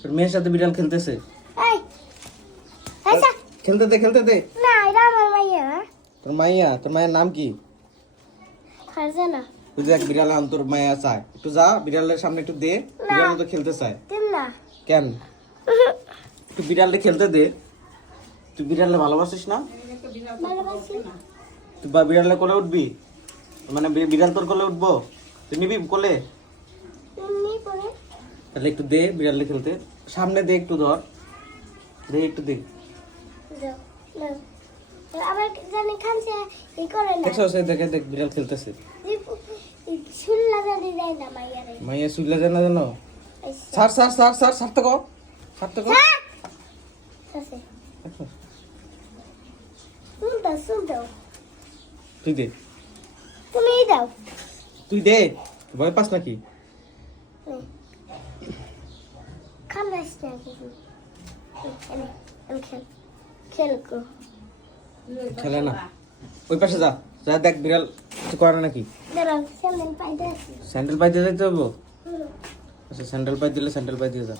তোর মেয়ের সাথে বিড়াল খেলতেছে। এই আচ্ছা খেলতে দে খেলতে দে। না এটা আমার মাইয়া তোর মাইয়া, তোর মায়ের নাম কি? ফারজানা তুই দেখ বিড়াল আন, তোর মায়া চায়, একটু যা বিড়ালের সামনে একটু দে, বিড়াল তো খেলতে চায়। দিন না কেন? তুই বিড়ালটা খেলতে দে। তুই বিড়ালে ভালোবাসিস না? ভালোবাসি তুই বিড়ালে কোলে উঠবি, মানে বিড়াল তোর কোলে উঠবো, তুই নিবি কোলে? এমনি করে তাহলে একটু দে বিড়ালে খেলতে, সামনে দে, একটু ধর, দে একটু দে। যাও না আবার জানি খানছে ই করে না দেখছো সে দেখে দেখ বিড়াল খেলতেছে। শুনলা জানি যায় না মাইয়া রে মাইয়া শুইলা যায় না জানো? ছাড় ছাড় ছাড় ছাড় ছাড়তে কর, ছাড়তে কর। আছে শুনটা শুনটাও তুই দে, তুমি দাও তুই দে, ভয় পাস নাকি? খালাস না কিছু আমি খেল খেল কো খেলে না, ওই পাশে যা, যা দেখ বিড়াল কিছু করে নাকি। দাঁড়াও স্যান্ডেল পাইতে আসি স্যান্ডেল পাই দিয়ে যাইতে হবো? আচ্ছা স্যান্ডেল পাই দিলে স্যান্ডেল পাই দিয়ে যা।